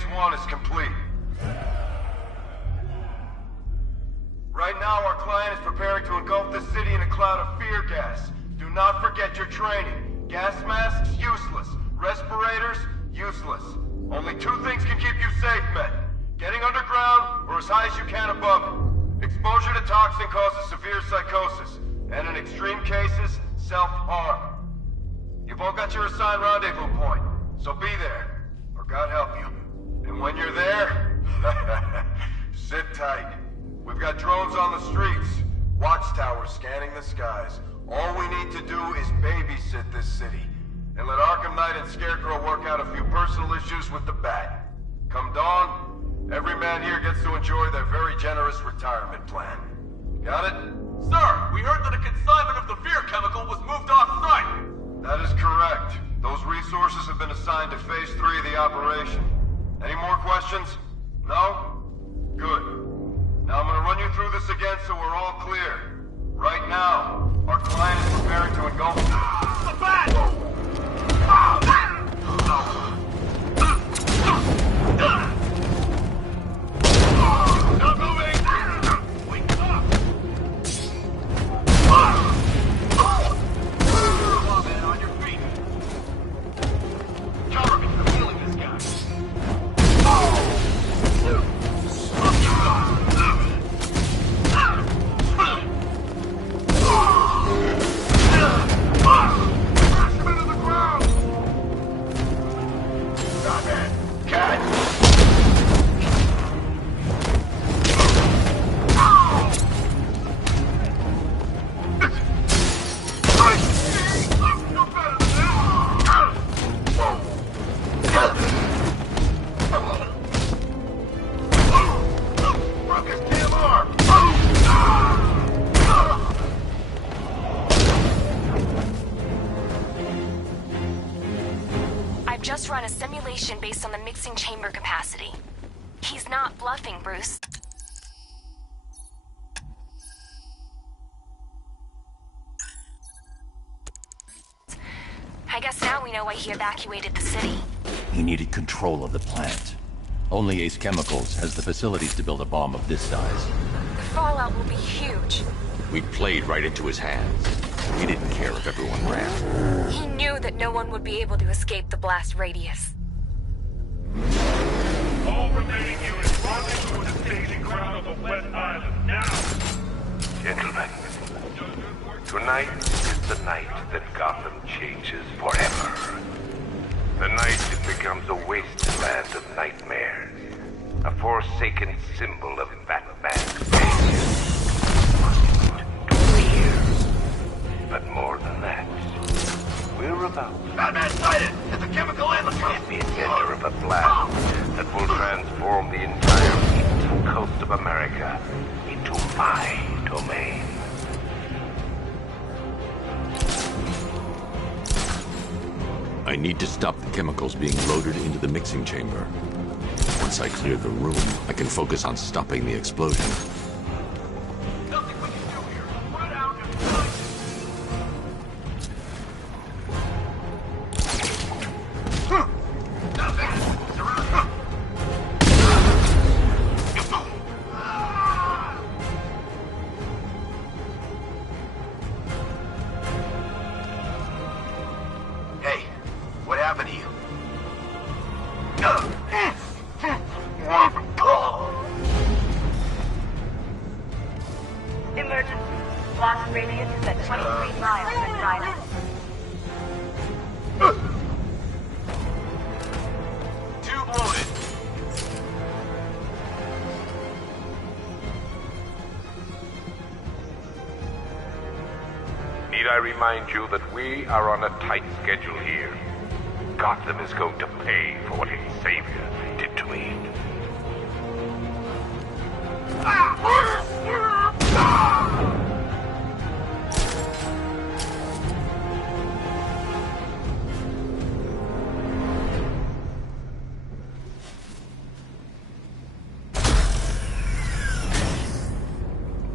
Phase 1 is complete. Right now, our client is preparing to engulf the city in a cloud of fear gas. Do not forget your training. Gas masks, useless. Respirators, useless. Only two things can keep you safe, men. Getting underground, or as high as you can above it. Exposure to toxin causes severe psychosis, and in extreme cases, self-harm. You've all got your assigned rendezvous point, so be there, or God help you. And when you're there, sit tight. We've got drones on the streets, watchtowers scanning the skies. All we need to do is babysit this city, and let Arkham Knight and Scarecrow work out a few personal issues with the Bat. Come dawn, every man here gets to enjoy their very generous retirement plan. Got it? Sir, we heard that a consignment of the fear chemical was moved off-site. That is correct. Those resources have been assigned to Phase 3 of the operation. Any more questions? No? Good. Now I'm gonna run you through this again so we're all clear. Right now, our client is preparing to engulf... The Bat! Not moving! Wake up! Come on, man, on your feet. Cover me, I'm healing this guy. Just run a simulation based on the mixing chamber capacity. He's not bluffing, Bruce. I guess now we know why he evacuated the city. He needed control of the plant. Only Ace Chemicals has the facilities to build a bomb of this size. The fallout will be huge. We played right into his hands. He didn't care if everyone ran. He knew that no one would be able to escape the blast radius. All remaining units rendezvous with the staging ground of the West Island now! Gentlemen, tonight is the night that Gotham changes forever. The night it becomes a wasteland of nightmares. A forsaken symbol of Batman's vengeance. But more than that, we're about... Batman sighted! Get the chemical in the coast! The epicenter of a blast that will transform the entire eastern coast of America into my domain. I need to stop the chemicals being loaded into the mixing chamber. Once I clear the room, I can focus on stopping the explosion. Nothing we can do here. Run out and find Hey, what happened to you? Emergency. Blast radius is at 23 miles this island. tube loaded. Need I remind you that we are on a tight schedule here? Gotham is going to pay for what its savior did to me.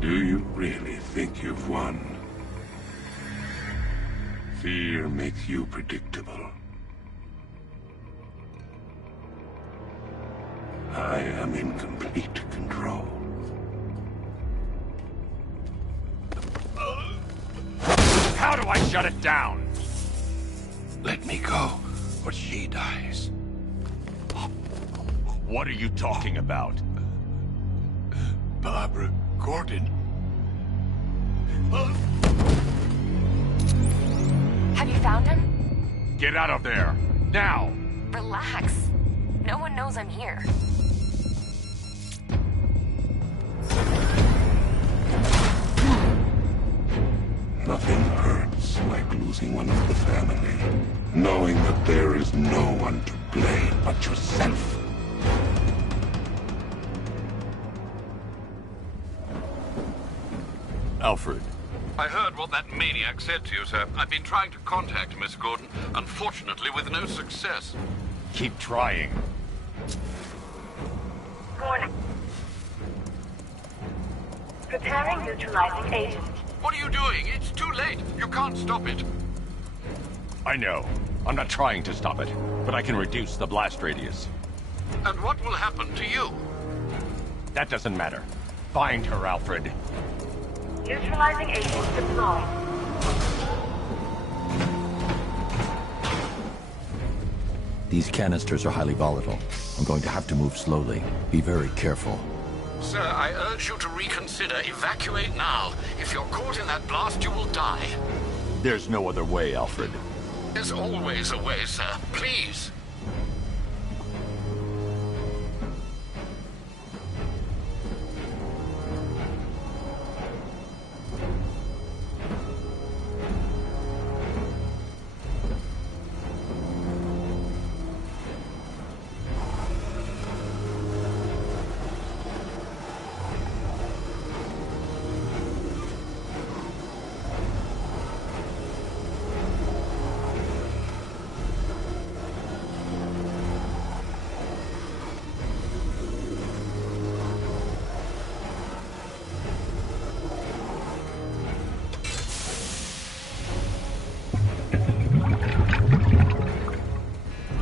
Do you really think you've won? Fear makes you predictable. I am in complete control. How do I shut it down? Let me go, or she dies. What are you talking about? Barbara Gordon. Have you found him? Get out of there! Now! Relax. No one knows I'm here. Nothing hurts like losing one of the family. Knowing that there is no one to blame but yourself. Alfred. I heard what that maniac said to you, sir. I've been trying to contact Miss Gordon, unfortunately with no success. Keep trying. Warning. Preparing neutralizing agent. What are you doing? It's too late. You can't stop it. I know. I'm not trying to stop it, but I can reduce the blast radius. And what will happen to you? That doesn't matter. Find her, Alfred. Neutralizing agent deployed. These canisters are highly volatile. I'm going to have to move slowly. Be very careful. Sir, I urge you to reconsider. Evacuate now. If you're caught in that blast, you will die. There's no other way, Alfred. There's always a way, sir. Please.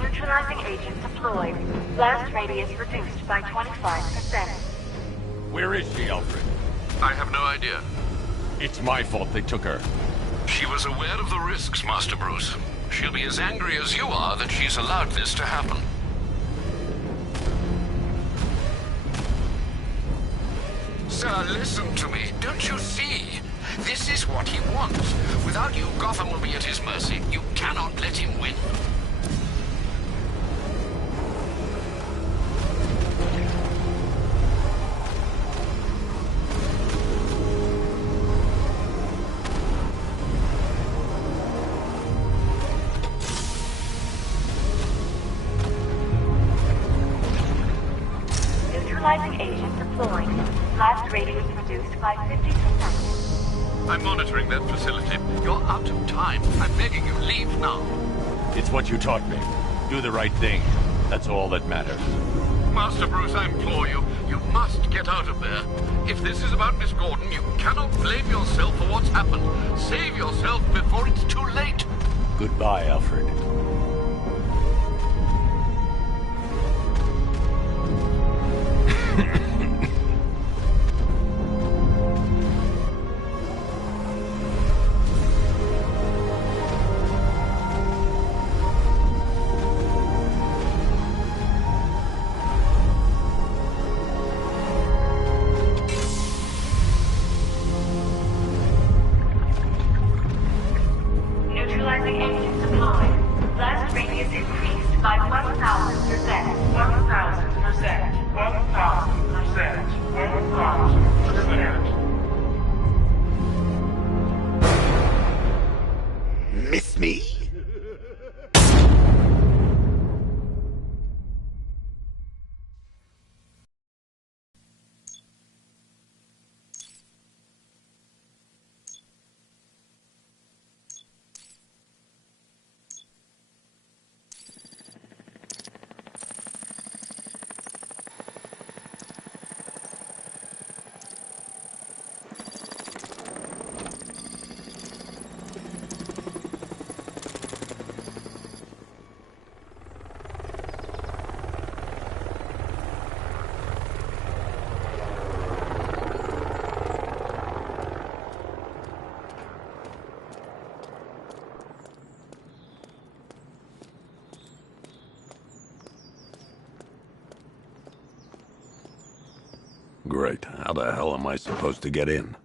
Neutralizing agent deployed. Blast radius reduced by 25%. Where is she, Alfred? I have no idea. It's my fault they took her. She was aware of the risks, Master Bruce. She'll be as angry as you are that she's allowed this to happen. Sir, listen to me. Don't you see? This is what he wants. Without you, Gotham will be at his mercy. You cannot let him win. Neutralizing agent deployed. Blast radius reduced by 50%. I'm monitoring that facility. You're out of time. I'm begging you, leave now. It's what you taught me. Do the right thing. That's all that matters. Master Bruce, I implore you, you must get out of there. If this is about Miss Gordon, you cannot blame yourself for what's happened. Save yourself before it's too late. Goodbye, Alfred. Neutralizing agent deployed. Blast radius increased by 1,000%. 1,000%. 1,000%. Great. How the hell am I supposed to get in?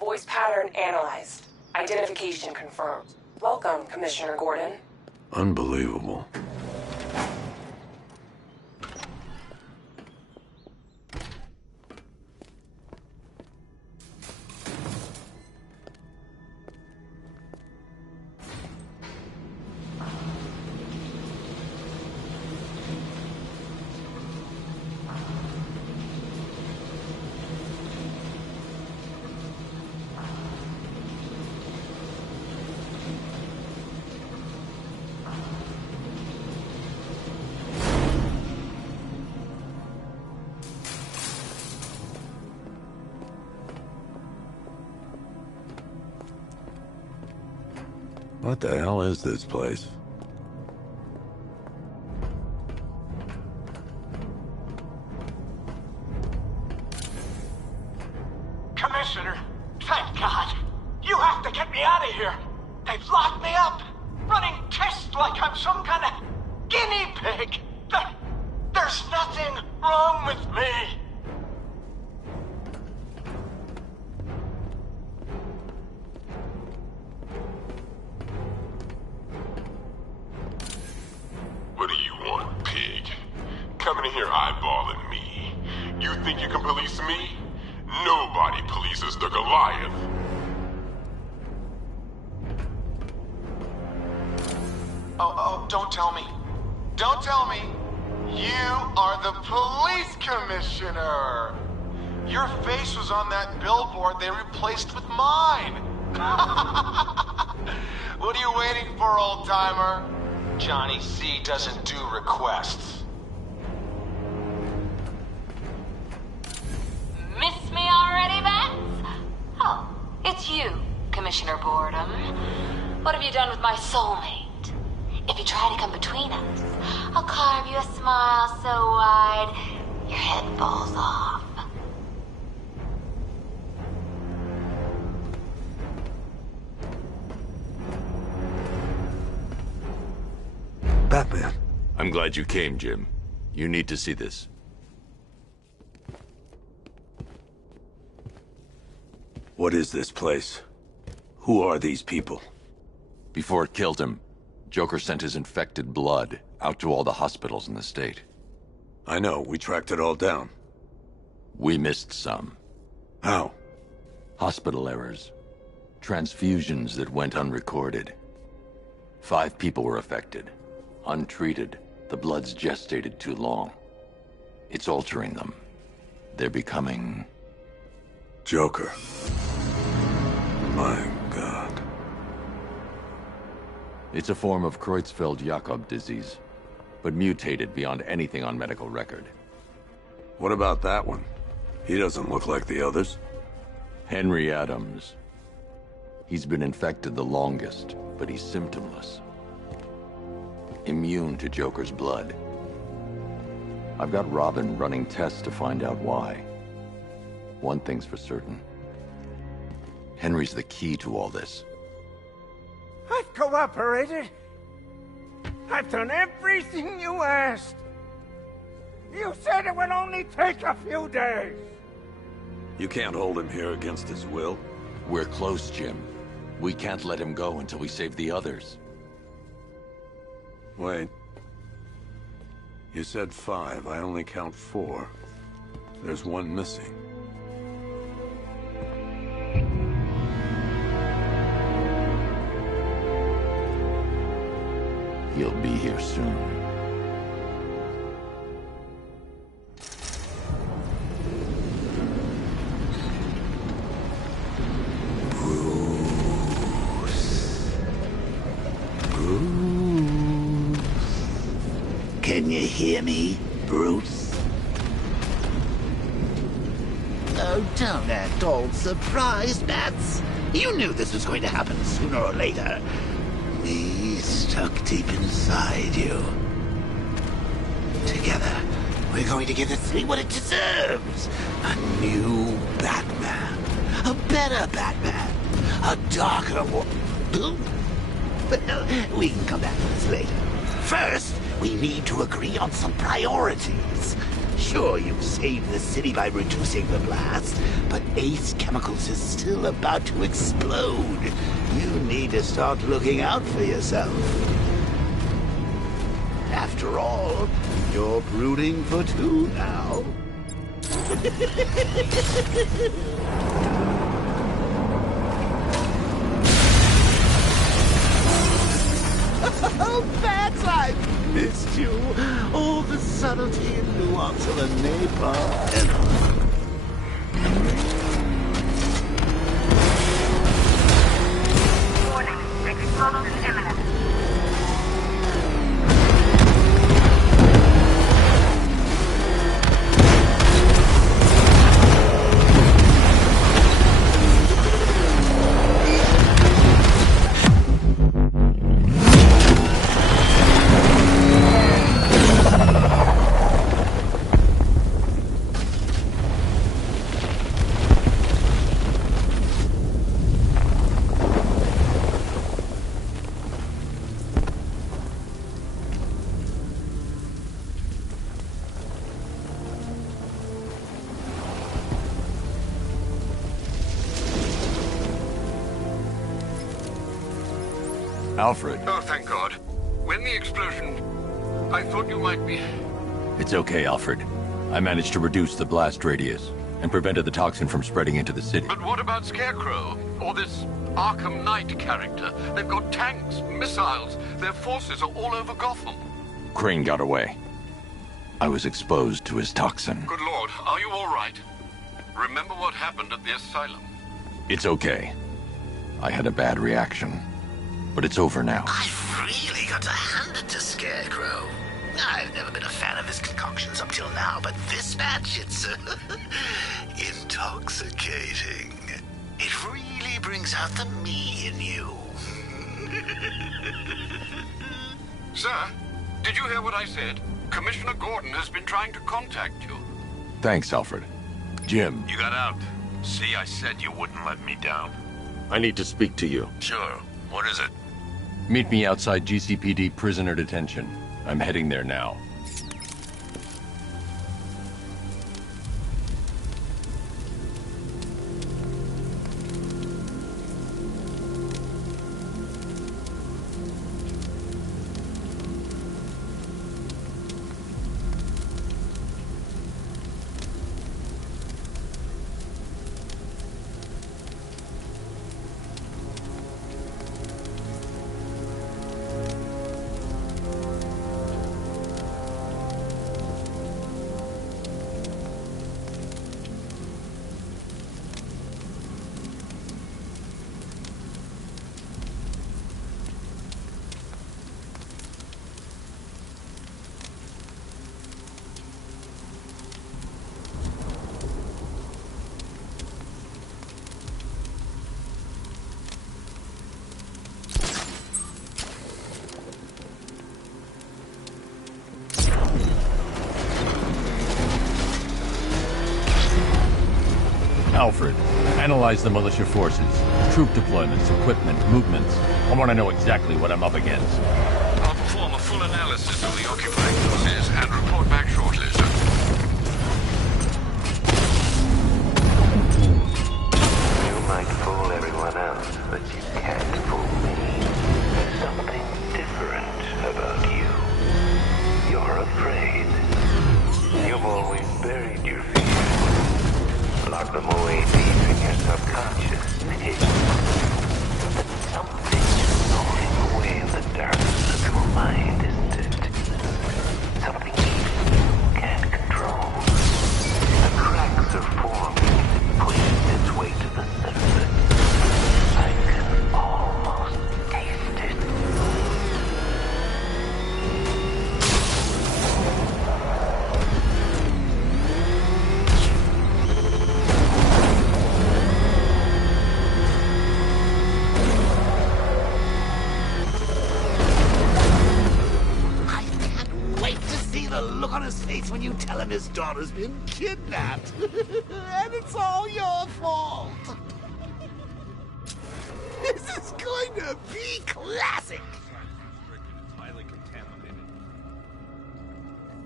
Voice pattern analyzed. Identification confirmed. Welcome, Commissioner Gordon. Unbelievable. What the hell is this place? Commissioner, thank God. You have to get me out of here. They've locked me up, running tests like I'm some kind of guinea pig. There's nothing wrong with me. What do you want, pig? Coming in here eyeballing me. You think you can police me? Nobody polices the Goliath. Oh, don't tell me. Don't tell me. You are the police commissioner. Your face was on that billboard they replaced with mine. What are you waiting for, old-timer? Johnny C doesn't do requests. Miss me already, Vance? Oh, it's you, Commissioner Boredom. What have you done with my soulmate? If you try to come between us, I'll carve you a smile so wide, your head falls off. Batman. I'm glad you came, Jim. You need to see this. What is this place? Who are these people? Before it killed him, Joker sent his infected blood out to all the hospitals in the state. I know, we tracked it all down. We missed some. How? Hospital errors. Transfusions that went unrecorded. 5 people were affected. Untreated, the blood's gestated too long. It's altering them. They're becoming... Joker. My God. It's a form of Creutzfeldt-Jakob disease, but mutated beyond anything on medical record. What about that one? He doesn't look like the others. Henry Adams. He's been infected the longest, but he's symptomless. Immune to Joker's blood. I've got Robin running tests to find out why. One thing's for certain. Henry's the key to all this. I've cooperated. I've done everything you asked. You said it would only take a few days. You can't hold him here against his will. We're close, Jim. We can't let him go until we save the others. Wait. You said 5. I only count 4. There's one missing. He'll be here soon. Can you hear me, Bruce? Oh, don't act all surprised, Bats. You knew this was going to happen sooner or later. Me stuck deep inside you. Together, we're going to give this city what it deserves. A new Batman. A better Batman. A darker one. Well, we can come back to this later. First, we need to agree on some priorities. Sure, you've saved the city by reducing the blast, but Ace Chemicals is still about to explode. You need to start looking out for yourself. After all, you're brooding for two now. Oh, Bats, I've missed you. All the subtlety and nuance of a napalm. Warning, explosion imminent. Alfred. Oh, thank God. When the explosion... I thought you might be... It's okay, Alfred. I managed to reduce the blast radius and prevented the toxin from spreading into the city. But what about Scarecrow? Or this Arkham Knight character? They've got tanks, missiles. Their forces are all over Gotham. Crane got away. I was exposed to his toxin. Good Lord, are you all right? Remember what happened at the asylum? It's okay. I had a bad reaction. But it's over now. I've really got to hand it to Scarecrow. I've never been a fan of his concoctions up till now, but this batch, it's intoxicating. It really brings out the me in you. Sir, did you hear what I said? Commissioner Gordon has been trying to contact you. Thanks, Alfred. Jim. You got out. See, I said you wouldn't let me down. I need to speak to you. Sure. What is it? Meet me outside GCPD prisoner detention. I'm heading there now. Alfred, analyze the militia forces, troop deployments, equipment, movements. I want to know exactly what I'm up against. I'll perform a full analysis of the occupying forces and report back shortly, sir. You might fool everyone else, but you can't fool me. There's something different about you. You're afraid. You've always buried your fears. Lock them away deep in your subconscious. But something is gnawing away in the darkness of your mind, isn't it? Something you can't control. The cracks are forming, pushing its way to the surface. I can almost taste it. Look on his face when you tell him his daughter's been kidnapped. And it's all your fault. This is going to be classic.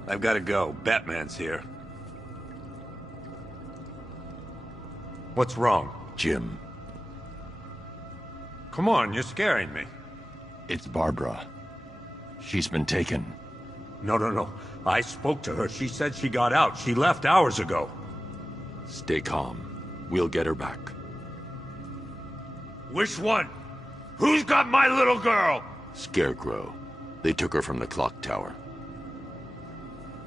I've got to go. Batman's here. What's wrong? Jim. Come on, you're scaring me. It's Barbara. She's been taken. No. I spoke to her. She said she got out. She left hours ago. Stay calm. We'll get her back. Which one? Who's got my little girl? Scarecrow. They took her from the clock tower.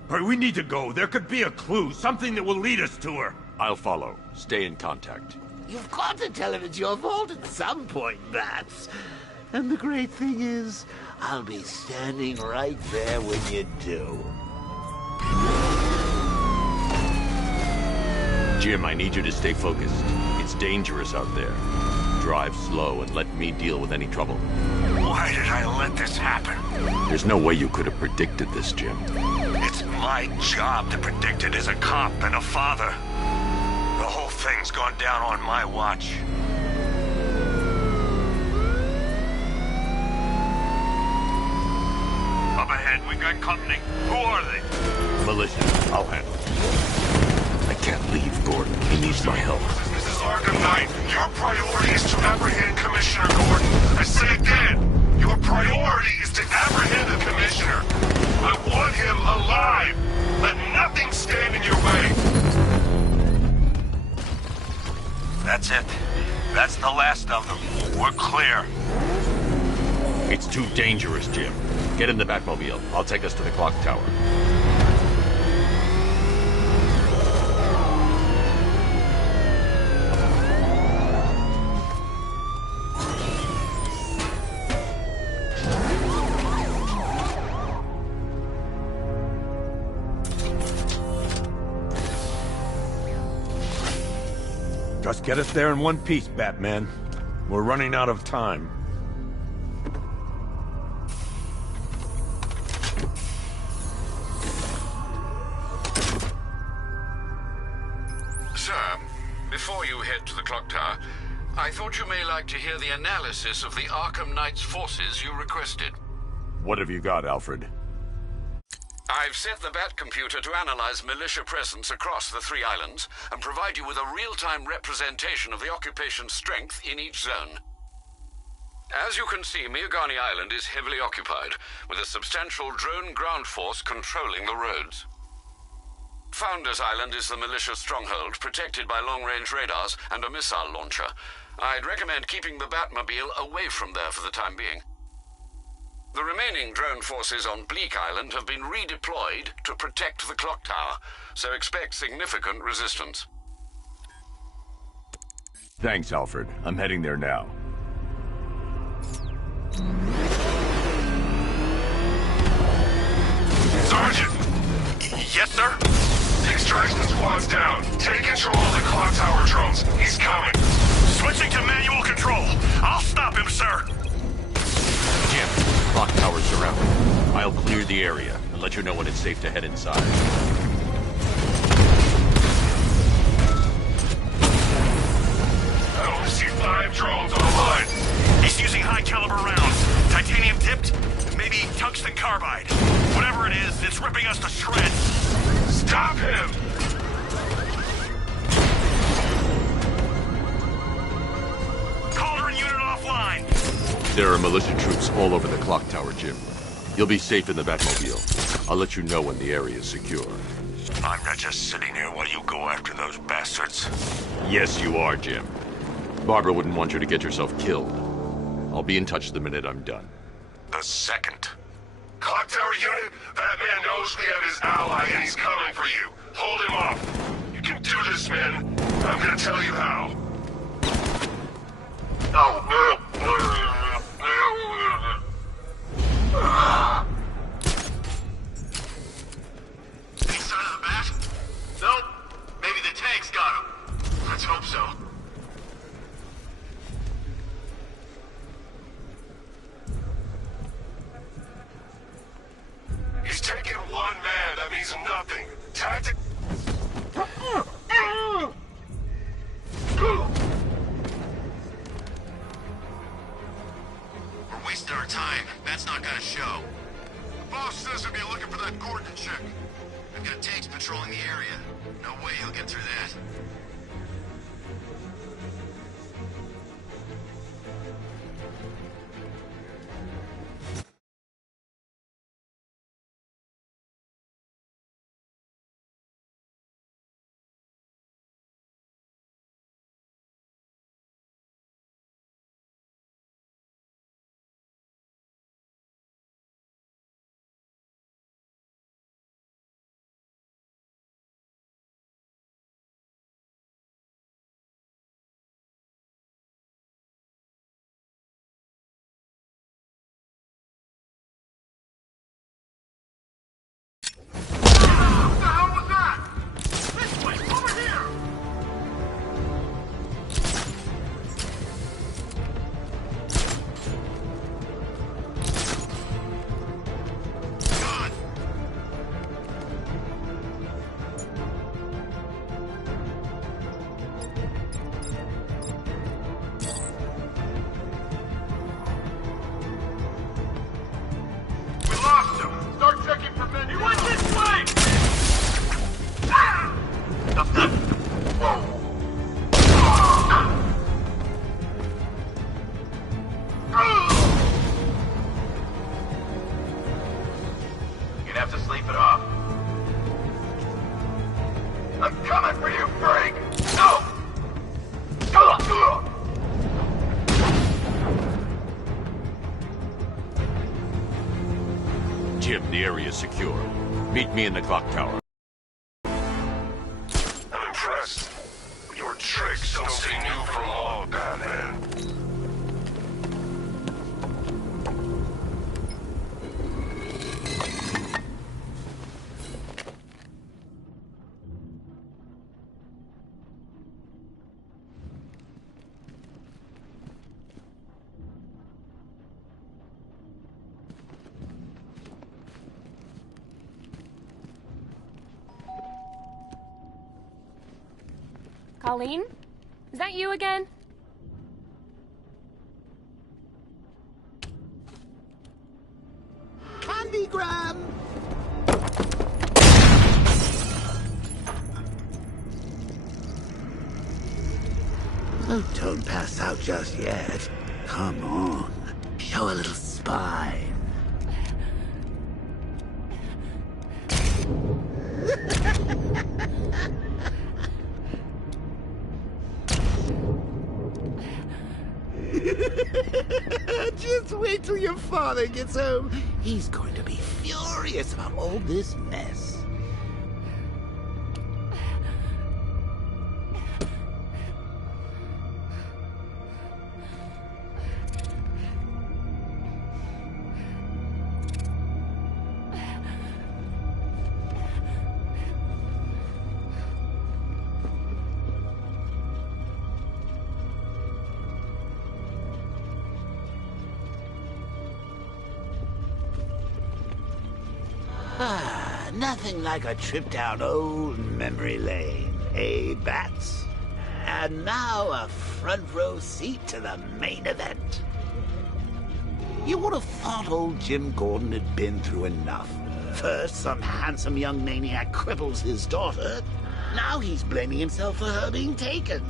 Hurry, we need to go. There could be a clue, something that will lead us to her. I'll follow. Stay in contact. You've got to tell him it's your fault at some point, Bats. And the great thing is, I'll be standing right there when you do. Jim, I need you to stay focused. It's dangerous out there. Drive slow and let me deal with any trouble. Why did I let this happen? There's no way you could have predicted this, Jim. It's my job to predict it as a cop and a father. The whole thing's gone down on my watch. Up ahead, we've got company. Who are they? Militia. I'll handle it. I can't leave Gordon. He needs my help. This is Arkham Knight. Your priority is to apprehend Commissioner Gordon. I say again, your priority is to apprehend the Commissioner. I want him alive. Let nothing stand in your way. That's it. That's the last of them. We're clear. It's too dangerous, Jim. Get in the Batmobile. I'll take us to the clock tower. Just get us there in one piece, Batman. We're running out of time. Sir, before you head to the clock tower, I thought you may like to hear the analysis of the Arkham Knight's forces you requested. What have you got, Alfred? I've set the Bat computer to analyze militia presence across the 3 islands and provide you with a real-time representation of the occupation's strength in each zone. As you can see, Miagani Island is heavily occupied, with a substantial drone ground force controlling the roads. Founders Island is the militia stronghold, protected by long-range radars and a missile launcher. I'd recommend keeping the Batmobile away from there for the time being. The remaining drone forces on Bleak Island have been redeployed to protect the clock tower, so expect significant resistance. Thanks, Alfred. I'm heading there now. Sergeant! Yes, sir? The extraction squad's down. Take control of the clock tower drones. He's coming. Switching to manual control. I'll stop him, sir. Jim, clock tower's surrounded. I'll clear the area and let you know when it's safe to head inside. I only see 5 drones online. He's using high-caliber rounds. Titanium tipped? Maybe tungsten carbide. Whatever it is, it's ripping us to shreds. Stop him! Calder and unit offline. There are militia troops all over the clock tower, Jim. You'll be safe in the Batmobile. I'll let you know when the area is secure. I'm not just sitting here while you go after those bastards. Yes, you are, Jim. Barbara wouldn't want you to get yourself killed. I'll be in touch the minute I'm done. The second. Clock tower unit, Batman knows we have his ally and he's coming for you. Hold him off. You can do this, man. I'm gonna tell you how. Any sign of the bat? Nope. Maybe the tanks got him. Let's hope so. He's taking 1 man. That means nothing. Tactic. We're wasting our time. Bat's not gonna show. The boss says he'll be looking for that Gordon chick. I've got tanks patrolling the area. No way he'll get through that. Jim, the area is secure. Meet me in the clock tower. I'm impressed. Your tricks don't stay new for long, Batman. Colleen? Is that you again? Candygram! Oh, don't pass out just yet. Come on. Show a little spine. Just wait till your father gets home. He's going to be furious about all this mess. Nothing like a trip down old memory lane, eh, Bats? And now a front row seat to the main event. You would have thought old Jim Gordon had been through enough. First, some handsome young maniac cripples his daughter. Now he's blaming himself for her being taken.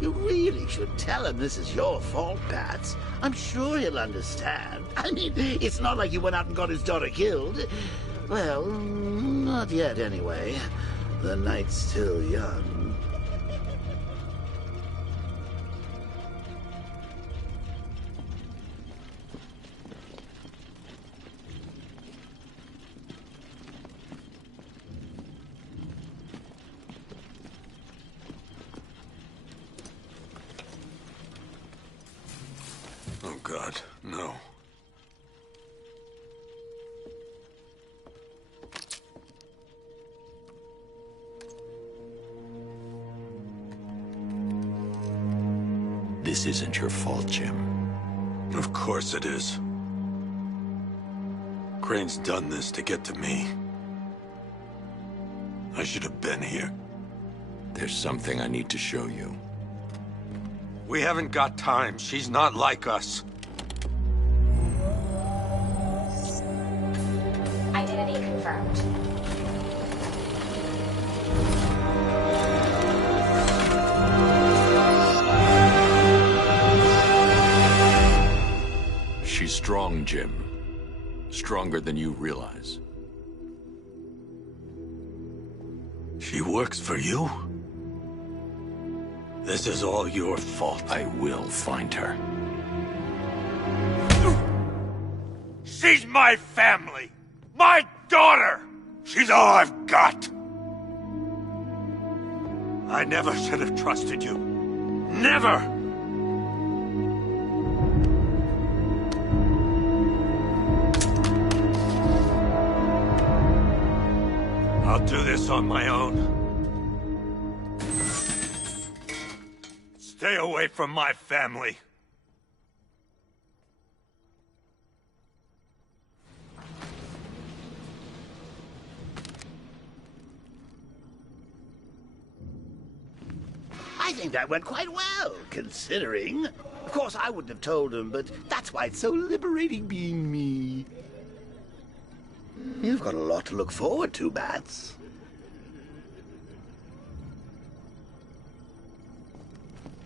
You really should tell him this is your fault, Bats. I'm sure he'll understand. I mean, it's not like you went out and got his daughter killed. Well, not yet anyway. The night's still young. Oh God, no. This isn't your fault, Jim. Of course it is. Crane's done this to get to me. I should have been here. There's something I need to show you. We haven't got time. She's not like us. Identity confirmed. woman, Jim. Stronger than you realize. She works for you? This is all your fault. I will find her. She's my family! My daughter! She's all I've got! I never should have trusted you. Never! I'll do this on my own. Stay away from my family. I think that went quite well, considering. Of course, I wouldn't have told him, but that's why it's so liberating being me. You've got a lot to look forward to, Bats.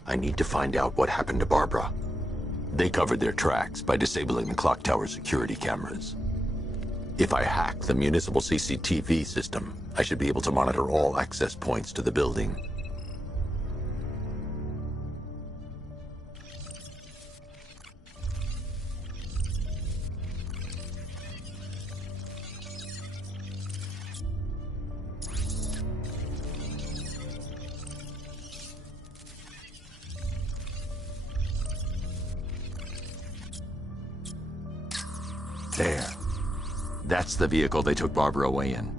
I need to find out what happened to Barbara. They covered their tracks by disabling the clock tower security cameras. If I hack the municipal CCTV system, I should be able to monitor all access points to the building. There. That's the vehicle they took Barbara away in.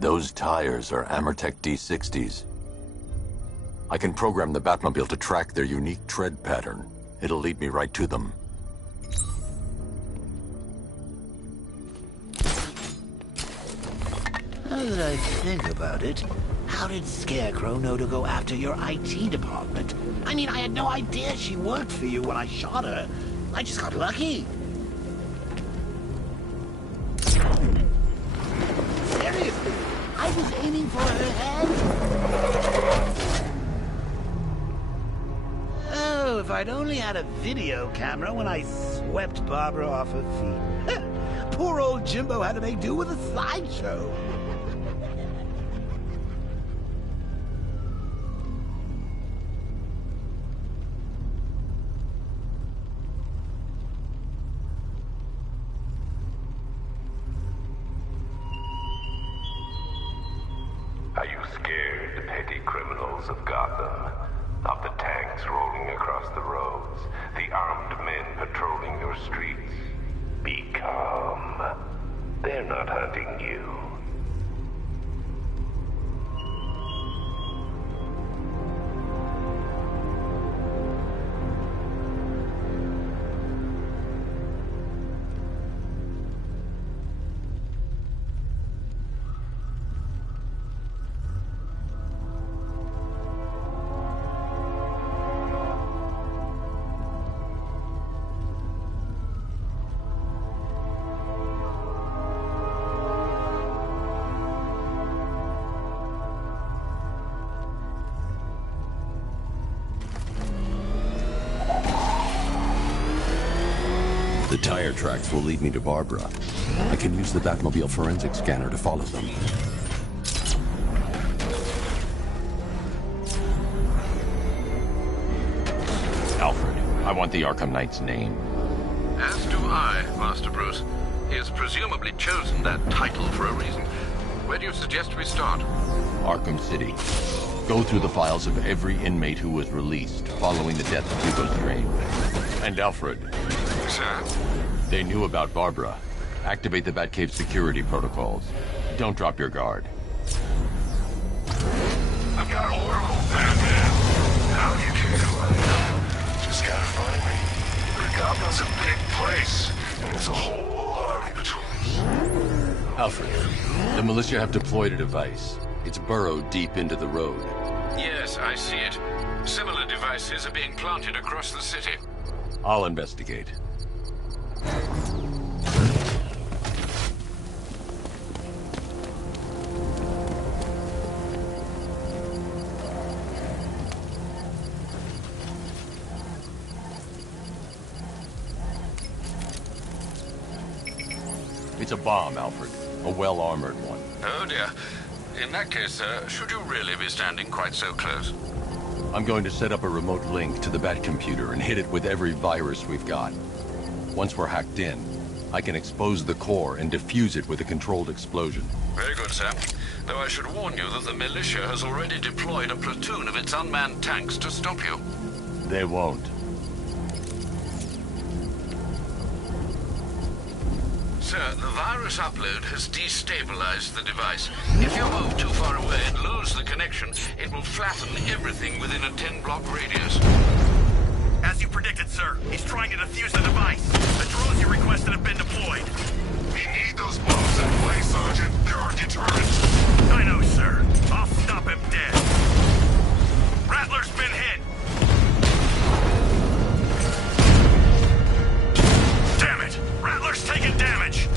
Those tires are Amertech D60s. I can program the Batmobile to track their unique tread pattern. It'll lead me right to them. Now that I think about it, how did Scarecrow know to go after your IT department? I mean, I had no idea she worked for you when I shot her. I just got lucky. Seriously, I was aiming for her head. Oh, if I'd only had a video camera when I swept Barbara off her feet. Poor old Jimbo had to make do with a slideshow. Are you scared, petty criminals of Gotham? Of the tanks rolling across the roads, the armed men patrolling your streets? Be calm. They're not hunting you. The tire tracks will lead me to Barbara. I can use the Batmobile forensic scanner to follow them. Alfred, I want the Arkham Knight's name. As do I, Master Bruce. He has presumably chosen that title for a reason. Where do you suggest we start? Arkham City. Go through the files of every inmate who was released following the death of Hugo Strange. And Alfred. Sir? They knew about Barbara. Activate the Batcave security protocols. Don't drop your guard. I've got Oracle, Batman. How you can do it? Just gotta find me. But Gotham's a big place, and there's a whole army between. Alfred, the militia have deployed a device. It's burrowed deep into the road. Yes, I see it. Similar devices are being planted across the city. I'll investigate. It's a bomb, Alfred. A well-armored one. Oh dear. In that case, sir, should you really be standing quite so close? I'm going to set up a remote link to the Bat computer and hit it with every virus we've got. Once we're hacked in, I can expose the core and defuse it with a controlled explosion. Very good, sir. Though I should warn you that the militia has already deployed a platoon of its unmanned tanks to stop you. They won't. Sir, the virus upload has destabilized the device. If you move too far away and lose the connection, it will flatten everything within a 10-block radius. As you predicted, sir, he's trying to defuse the device. The drones you requested have been deployed. We need those bombs in place, Sergeant. There are deterrents. I know, sir. I'll stop him dead. Rattler's been hit. Damn it! Rattler's taking damage.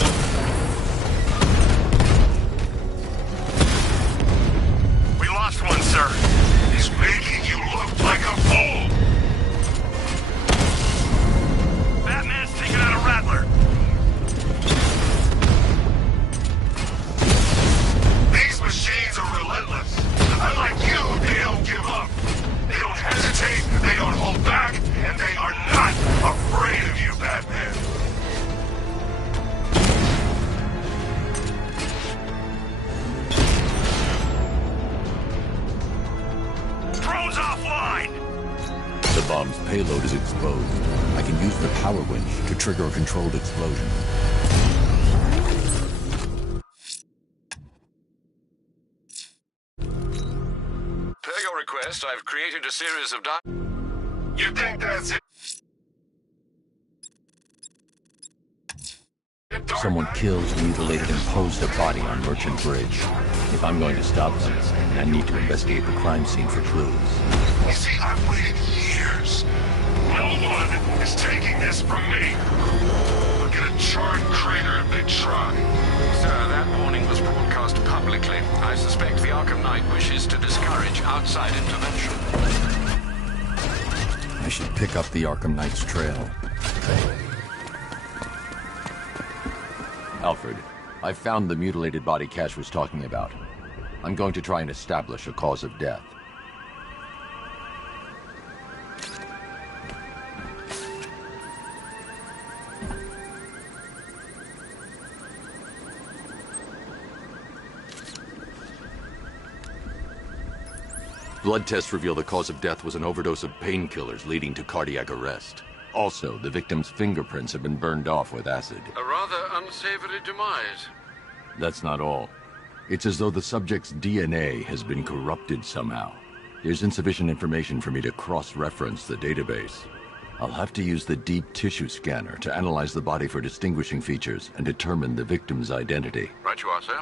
We lost one, sir. He's making you look like a fool. Batman's taking out a Rattler. These machines are relentless. Unlike you, they don't give up. They don't hesitate, they don't hold back, and they are not afraid of you, Batman. Drone's offline! The bomb's payload is exposed. I can use the power winch to trigger a controlled explosion. Per your request, I've created a series of You think that's it? Someone killed, mutilated, and posed a body on Merchant Bridge. If I'm going to stop them, I need to investigate the crime scene for clues. You see, I've waited years. No one is taking this from me. Look at a charred crater if they try. Sir, that warning was broadcast publicly. I suspect the Arkham Knight wishes to discourage outside intervention. I should pick up the Arkham Knight's trail. Alfred, I found the mutilated body Cash was talking about. I'm going to try and establish a cause of death. Blood tests reveal the cause of death was an overdose of painkillers leading to cardiac arrest. Also, the victim's fingerprints have been burned off with acid. A rather unsavory demise. That's not all. It's as though the subject's DNA has been corrupted somehow. There's insufficient information for me to cross-reference the database. I'll have to use the deep tissue scanner to analyze the body for distinguishing features and determine the victim's identity. Right you are, sir.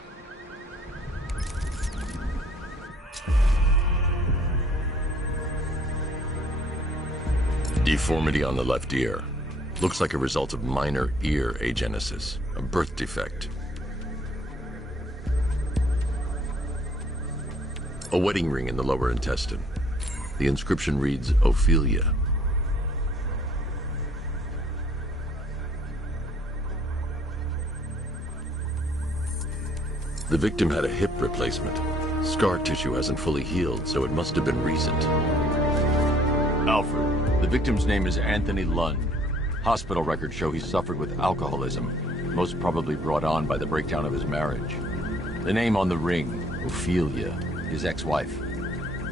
Deformity on the left ear. Looks like a result of minor ear agenesis, a birth defect. A wedding ring in the lower intestine. The inscription reads, Ophelia. The victim had a hip replacement. Scar tissue hasn't fully healed, so it must have been recent. Alfred, the victim's name is Anthony Lund. Hospital records show he suffered with alcoholism, most probably brought on by the breakdown of his marriage. The name on the ring, Ophelia, his ex-wife.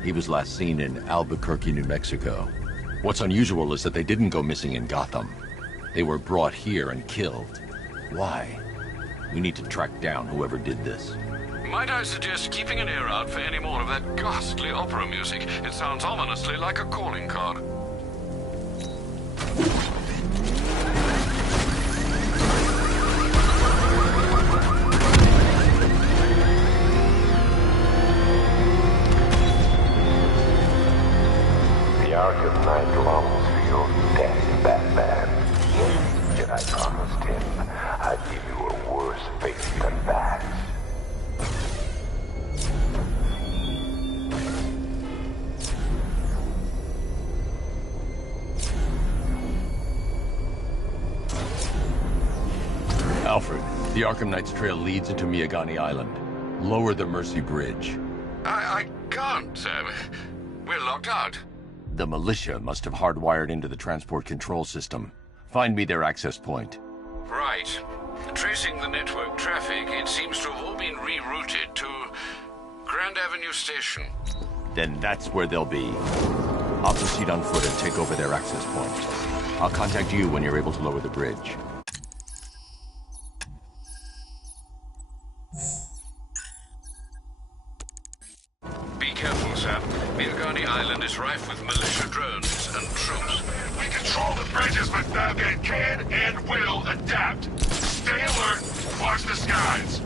He was last seen in Albuquerque, New Mexico. What's unusual is that they didn't go missing in Gotham. They were brought here and killed. Why? We need to track down whoever did this. Might I suggest keeping an ear out for any more of that ghastly opera music? It sounds ominously like a calling card. The Arkham Knight longs for your death, Batman. Yet I promised him I'd give you a worse fate than that. Alfred, The Arkham Knight's trail leads into Miyagani Island. Lower the Mercy Bridge. I can't, sir. We're locked out. The militia must have hardwired into the transport control system. Find me their access point. Right. Tracing the network traffic, it seems to have all been rerouted to Grand Avenue Station. Then that's where they'll be. I'll proceed on foot and take over their access point. I'll contact you when you're able to lower the bridge. Be careful, sir. Miyagani Island is rife with militia drones and troops. We control the bridges, but Falcon can and will adapt. Stay alert. Watch the skies.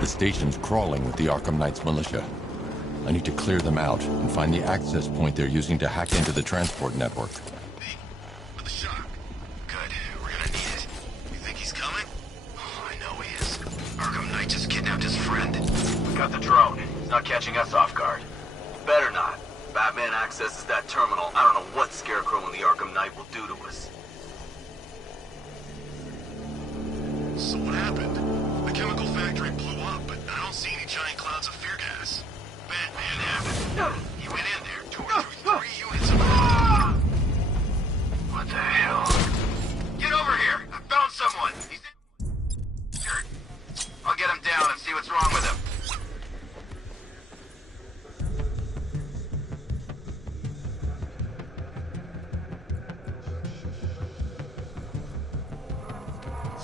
The station's crawling with the Arkham Knight's militia. I need to clear them out and find the access point they're using to hack into the transport network. With the shock. Good. We're gonna need it. You think he's coming? Oh, I know he is. Arkham Knight just kidnapped his friend. We got the drone. He's not catching us off guard. Better not. Batman accesses that terminal. I don't know what Scarecrow and the Arkham Knight will do to us. So what happened? The chemical factory blew up, but I don't see any giant clouds of fear gas. Batman happened. He went in there, tore through 3 units of... What the hell? Get over here! I found someone! He's injured. I'll get him down and see what's wrong with him.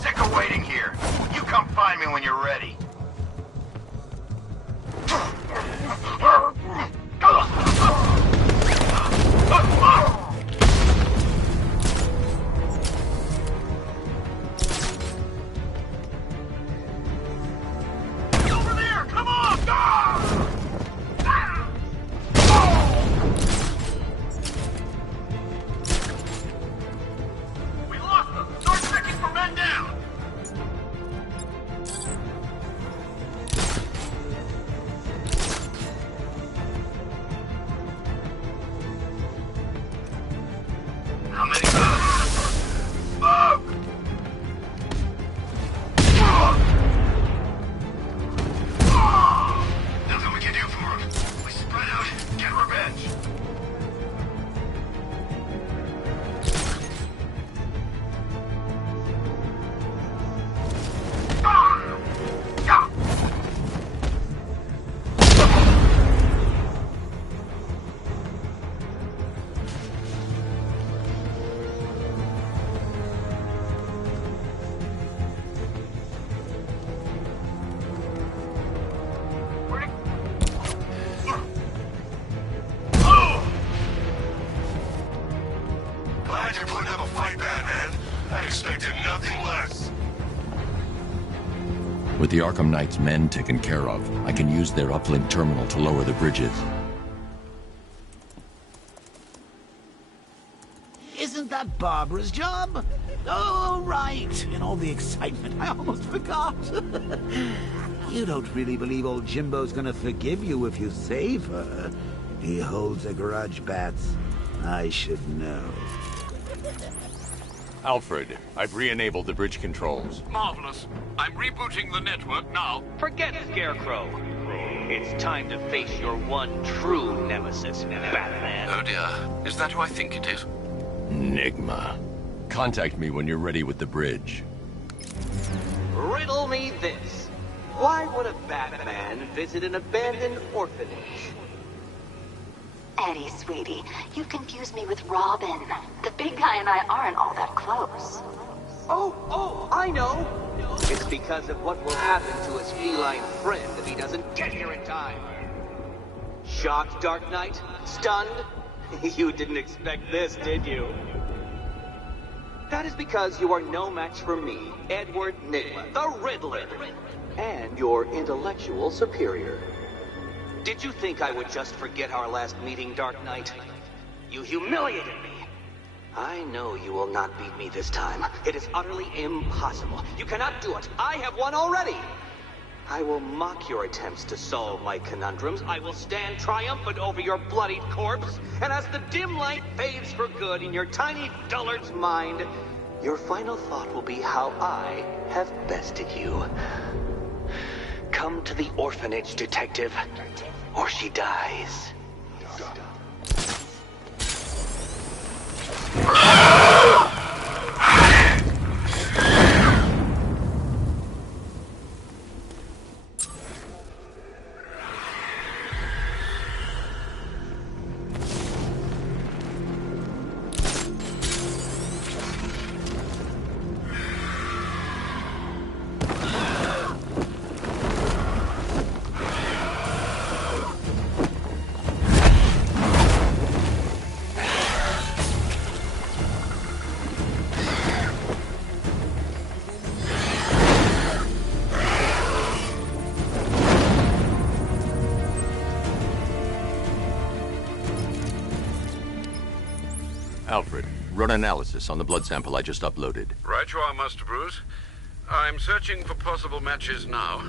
Sick of waiting here. You come find me when you're ready. Over there! Come on! We lost them! Start checking for men down! How many? Fuck! Nothing we can do for him. We spread out, get revenge. Glad you're putting up a fight, Batman. I expected nothing less. With the Arkham Knight's men taken care of, I can use their uplink terminal to lower the bridges. Isn't that Barbara's job? Oh, right. In all the excitement, I almost forgot. You don't really believe old Jimbo's gonna forgive you if you save her. He holds a grudge, Bats. I should know. Alfred, I've re-enabled the bridge controls. Marvelous. I'm rebooting the network now. Forget Scarecrow. It's time to face your one true nemesis, Batman. Oh dear. Is that who I think it is? Enigma. Contact me when you're ready with the bridge. Riddle me this. Why would a Batman visit an abandoned orphanage? Eddie, sweetie, you confuse me with Robin. The big guy and I aren't all that close. Oh, I know. It's because of what will happen to his feline friend if he doesn't get here in time. Shocked, Dark Knight? Stunned? You didn't expect this, did you? That is because you are no match for me, Edward Nygma, the Riddler, and your intellectual superior. Did you think I would just forget our last meeting, Dark Knight? You humiliated me. I know you will not beat me this time. It is utterly impossible. You cannot do it. I have won already. I will mock your attempts to solve my conundrums. I will stand triumphant over your bloodied corpse. And as the dim light fades for good in your tiny dullard's mind, your final thought will be how I have bested you. Come to the orphanage, detective, or she dies. Alfred, run analysis on the blood sample I just uploaded. Right you are, Master Bruce. I'm searching for possible matches now.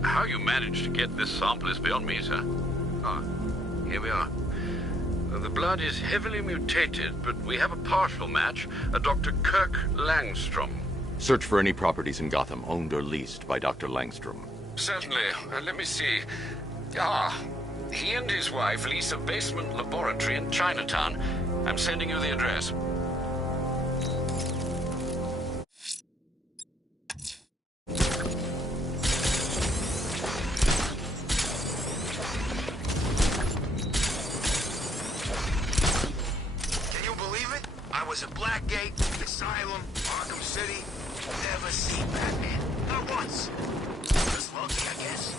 How you managed to get this sample is beyond me, sir. Ah, here we are. The blood is heavily mutated, but we have a partial match, a Dr. Kirk Langstrom. Search for any properties in Gotham owned or leased by Dr. Langstrom. Certainly. Let me see. Ah, he and his wife lease a basement laboratory in Chinatown. I'm sending you the address. Can you believe it? I was at Blackgate, Asylum, Arkham City. Never seen Batman. Not once. Just lucky, I guess.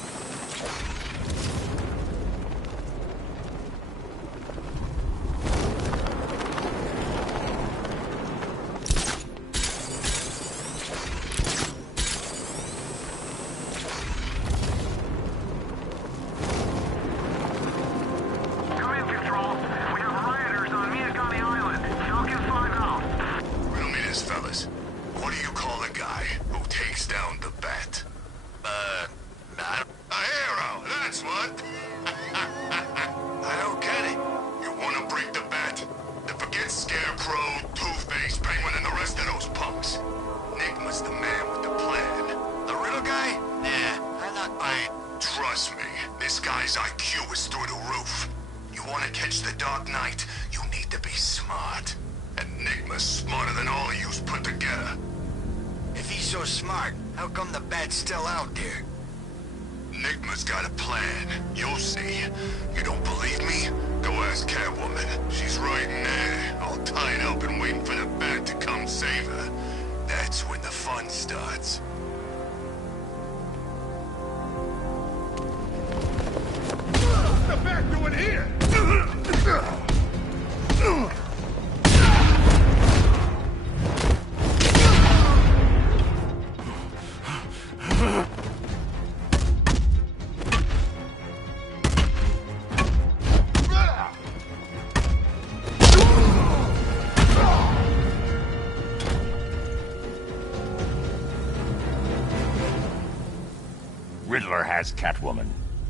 Riddler has Catwoman.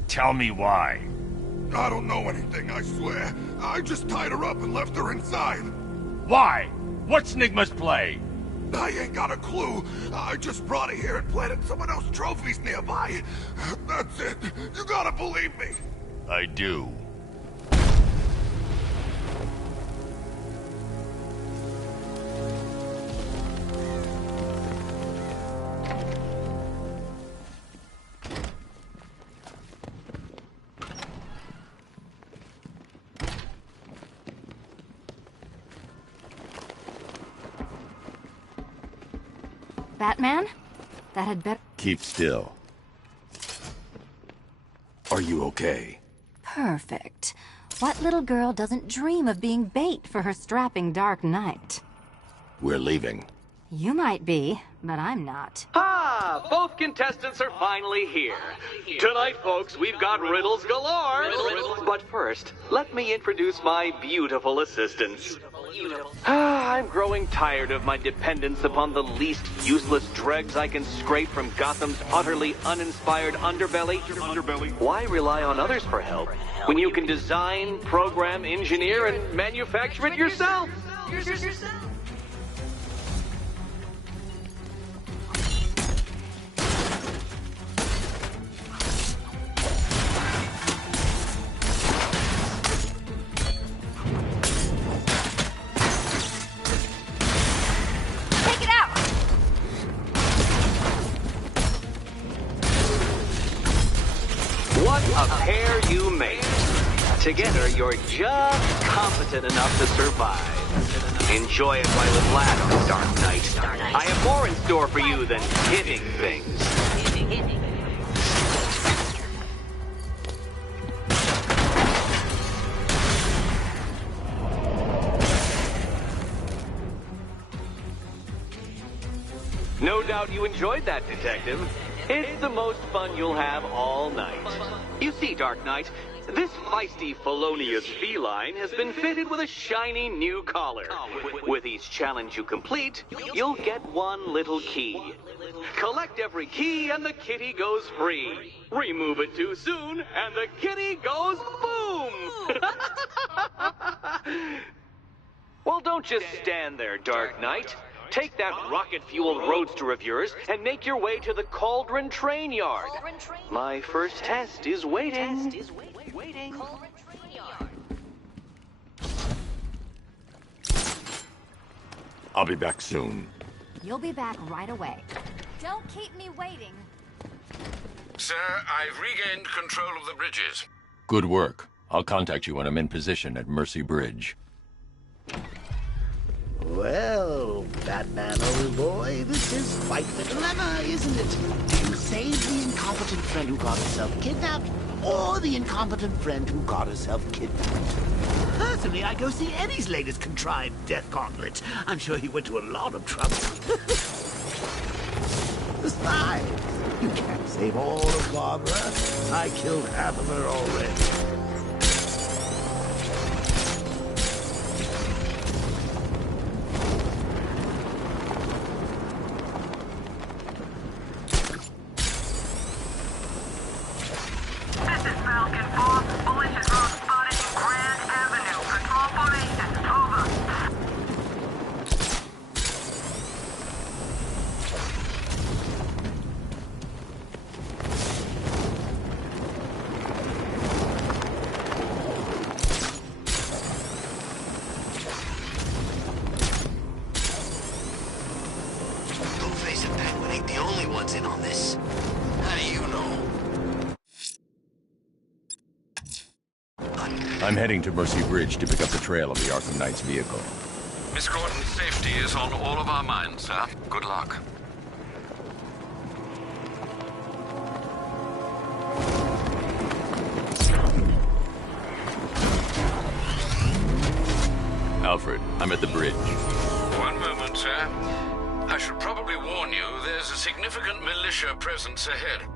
Tell me why. I don't know anything, I swear. I just tied her up and left her inside. Why? What's Nigma's play? I ain't got a clue. I just brought her here and planted someone else's trophies nearby. That's it. You gotta believe me. I do. Batman? That had better... Keep still. Are you okay? Perfect. What little girl doesn't dream of being bait for her strapping Dark Knight? We're leaving. You might be, but I'm not. Ah, both contestants are finally here. Tonight, folks, we've got riddles galore. But first, let me introduce my beautiful assistants. I'm growing tired of my dependence upon the least useless dregs I can scrape from Gotham's utterly uninspired underbelly. Why rely on others for help when you can design, program, engineer, and manufacture it yourself? A pair you make. Together, you're just competent enough to survive. Enjoy it while it lasts, Dark Knight. I have more in store for you than hitting things. No doubt you enjoyed that, Detective. It's the most fun you'll have all night. You see, Dark Knight, this feisty felonious feline has been fitted with a shiny new collar. With each challenge you complete, you'll get one little key. Collect every key and the kitty goes free. Remove it too soon and the kitty goes boom! Well, don't just stand there, Dark Knight. Take that rocket-fueled roadster of yours and make your way to the Cauldron Train Yard. My first test is waiting. I'll be back soon. You'll be back right away. Don't keep me waiting. Sir, I've regained control of the bridges. Good work. I'll contact you when I'm in position at Mercy Bridge. Well, Batman, old boy, this is quite the dilemma, isn't it? Do you save the incompetent friend who got herself kidnapped, or the incompetent friend who got herself kidnapped? Personally, I go see Eddie's latest contrived death gauntlet. I'm sure he went to a lot of trouble. Besides, you can't save all of Barbara. I killed half of her already. I'm heading to Mercy Bridge to pick up the trail of the Arkham Knight's vehicle. Miss Gordon's safety is on all of our minds, sir. Good luck. Alfred, I'm at the bridge. One moment, sir. I should probably warn you, there's a significant militia presence ahead.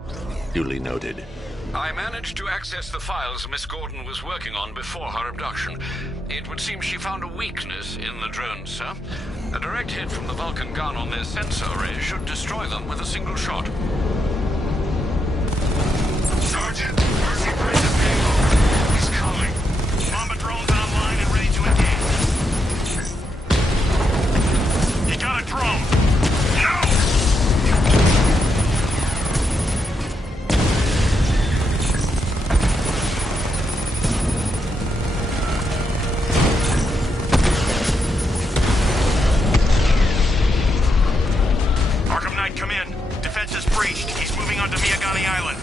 Duly noted. I managed to access the files Miss Gordon was working on before her abduction. It would seem she found a weakness in the drones, sir. A direct hit from the Vulcan gun on their sensor array should destroy them with a single shot. Sergeant, Mercy Bridge is being moved. He's coming. Mamba drone's online and ready to engage. You got a drone. No! Come in. Defense is breached. He's moving onto Miyagani Island.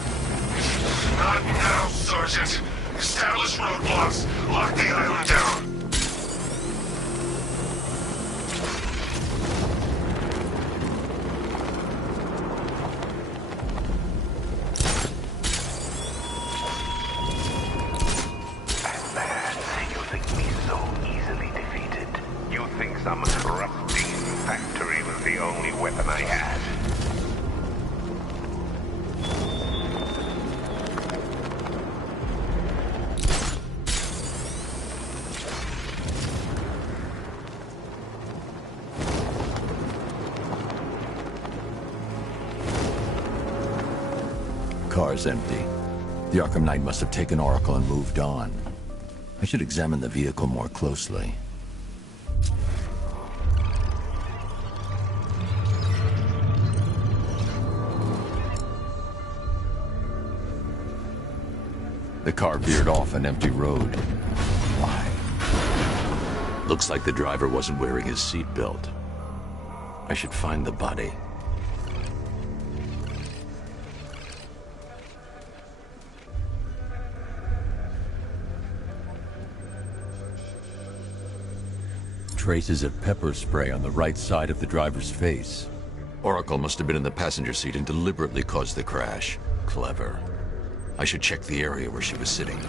Not now, Sergeant. Establish roadblocks. Lock the island down. Batman, you think me so easily defeated? You think some rusting factory was the only weapon I had? is empty. The Arkham Knight must have taken Oracle and moved on. I should examine the vehicle more closely. The car veered off an empty road. Why? Looks like the driver wasn't wearing his seatbelt. I should find the body. Traces of pepper spray on the right side of the driver's face. Oracle must have been in the passenger seat and deliberately caused the crash. Clever. I should check the area where she was sitting.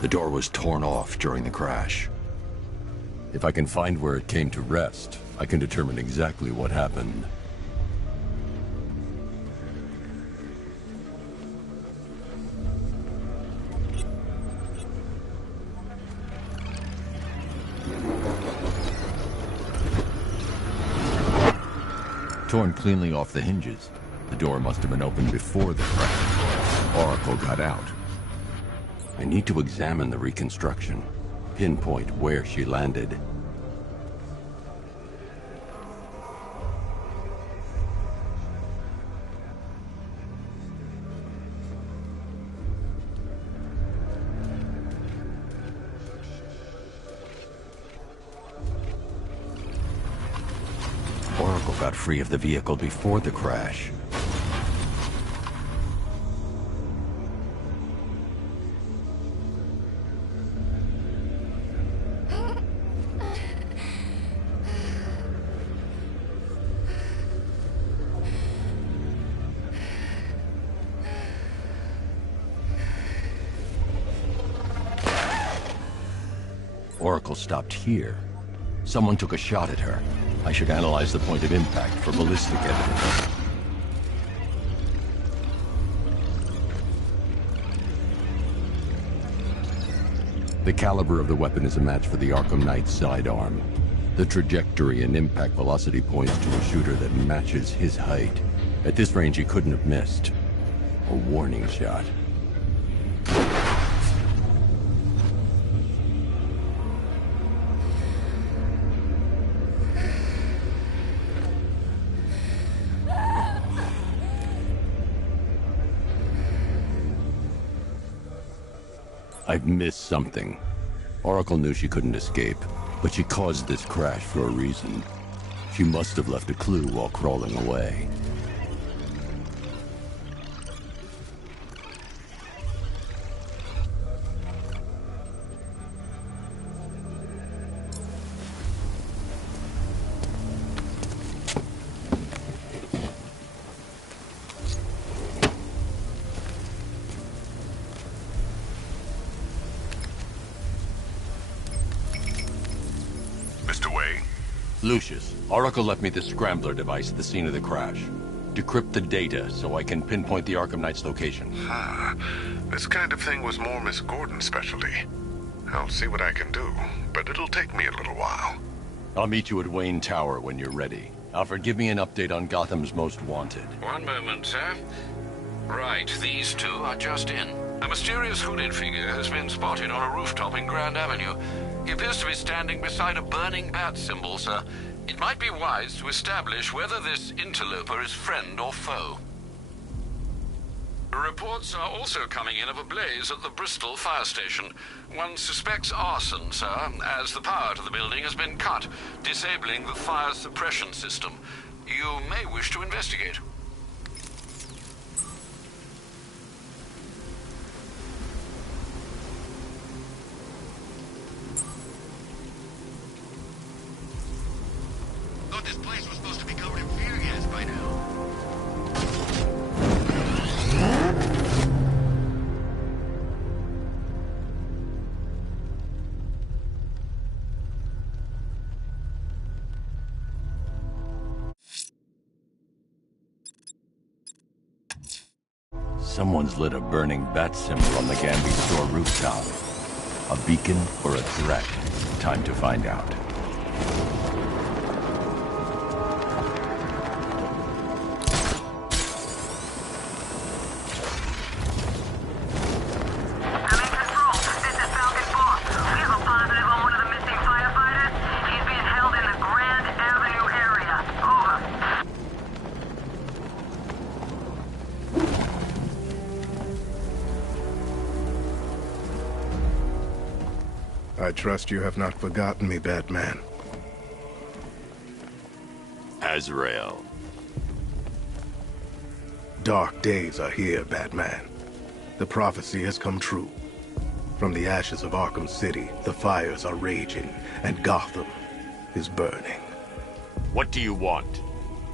The door was torn off during the crash. If I can find where it came to rest, I can determine exactly what happened. Torn cleanly off the hinges. The door must have been opened before the crash. Oracle got out. I need to examine the reconstruction, pinpoint where she landed. Oracle got free of the vehicle before the crash. Oracle stopped here. Someone took a shot at her. I should analyze the point of impact for ballistic evidence. The caliber of the weapon is a match for the Arkham Knight's sidearm. The trajectory and impact velocity points to a shooter that matches his height. At this range, he couldn't have missed. A warning shot. I've missed something. Oracle knew she couldn't escape, but she caused this crash for a reason. She must have left a clue while crawling away. Lucius, Oracle left me the scrambler device at the scene of the crash. Decrypt the data so I can pinpoint the Arkham Knight's location. This kind of thing was more Miss Gordon's specialty. I'll see what I can do, but it'll take me a little while. I'll meet you at Wayne Tower when you're ready. Alfred, give me an update on Gotham's Most Wanted. One moment, sir. Right, these two are just in. A mysterious hooded figure has been spotted on a rooftop in Grand Avenue. He appears to be standing beside a burning bat symbol, sir. It might be wise to establish whether this interloper is friend or foe. Reports are also coming in of a blaze at the Bristol fire station. One suspects arson, sir, as the power to the building has been cut, disabling the fire suppression system. You may wish to investigate. This place was supposed to be covered in fear gas by now. Someone's lit a burning bat symbol on the Gamby store rooftop. A beacon or a threat? Time to find out. I trust you have not forgotten me, Batman. Azrael. Dark days are here, Batman. The prophecy has come true. From the ashes of Arkham City, the fires are raging, and Gotham is burning. What do you want?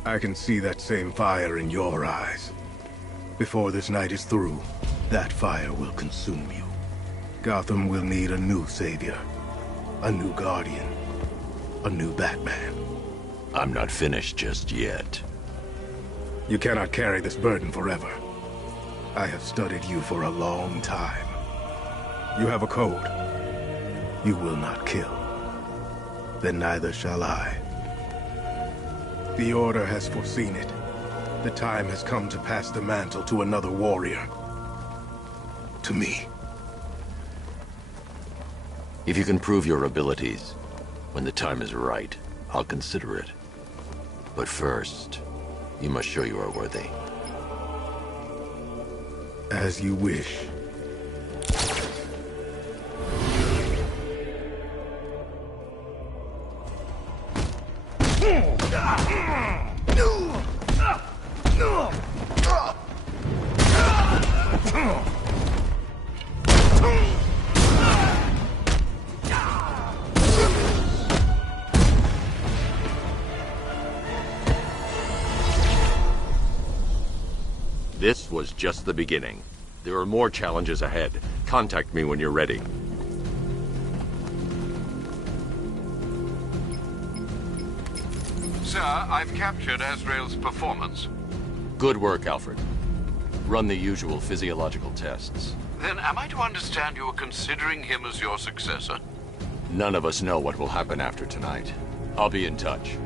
I can see that same fire in your eyes. Before this night is through, that fire will consume you. Gotham will need a new savior, a new guardian, a new Batman. I'm not finished just yet. You cannot carry this burden forever. I have studied you for a long time. You have a code. You will not kill. Then neither shall I. The Order has foreseen it. The time has come to pass the mantle to another warrior. To me. If you can prove your abilities, when the time is right, I'll consider it. But first, you must show you are worthy. As you wish. This was just the beginning. There are more challenges ahead. Contact me when you're ready. Sir, I've captured Azrael's performance. Good work, Alfred. Run the usual physiological tests. Then am I to understand you are considering him as your successor? None of us know what will happen after tonight. I'll be in touch.